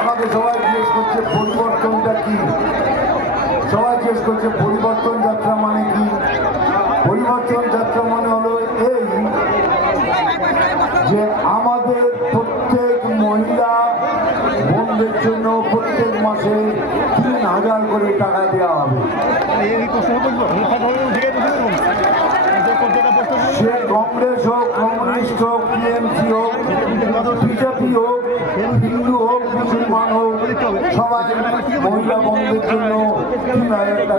আমাকে সবাই জিজ্ঞেস করছে পরিবর্তনটা কি, সবাই জিজ্ঞেস করছে পরিবর্তন যাত্রা মানে কি। পরিবর্তন যাত্রা মানে হলো এই যে আমাদের প্রত্যেক মহিলা বোনদের জন্য প্রত্যেক মাসে ৩,০০০ করে টাকা দেওয়া হবে। সে কংগ্রেস হোক, কমিউনিস্ট হোক, টিএমসি হোক, বিজেপি হোক, হিন্দু হোক, মুসলমান হোক, সবাই মহিলা বোনদের জন্য ৩,০০০ টাকা